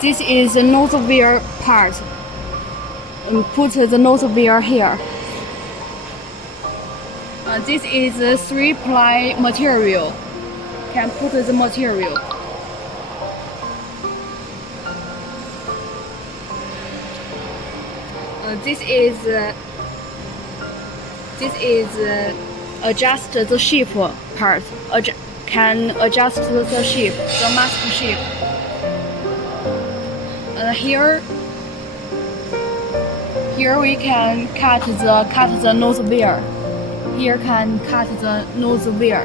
This is the nozzle wear part. Put the nozzle wear here. This is a 3-ply material. Can put the material. This is adjust the shape part. Can adjust the shape, the mask shape. Here we can cut the nose wear. Here can cut the nose wear.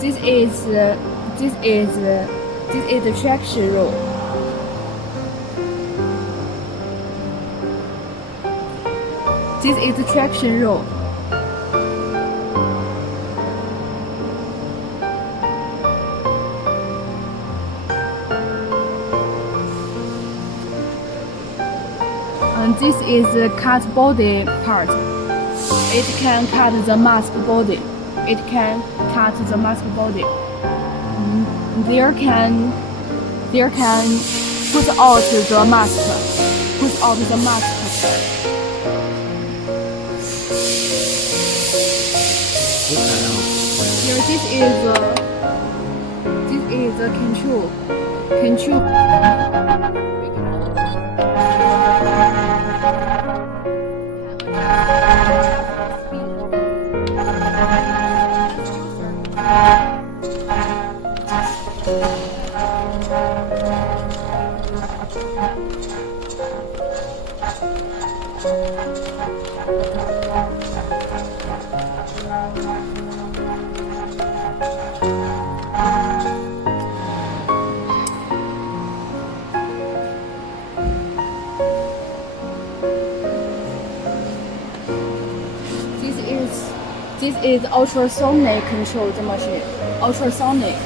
This is the traction roll. This is the traction roll. And this is the cut body part. It can cut the mask body. It can cut the mask body. There can put out the mask. Put out the mask. Here, this is the control. This is ultrasonic control the machine. Ultrasonic.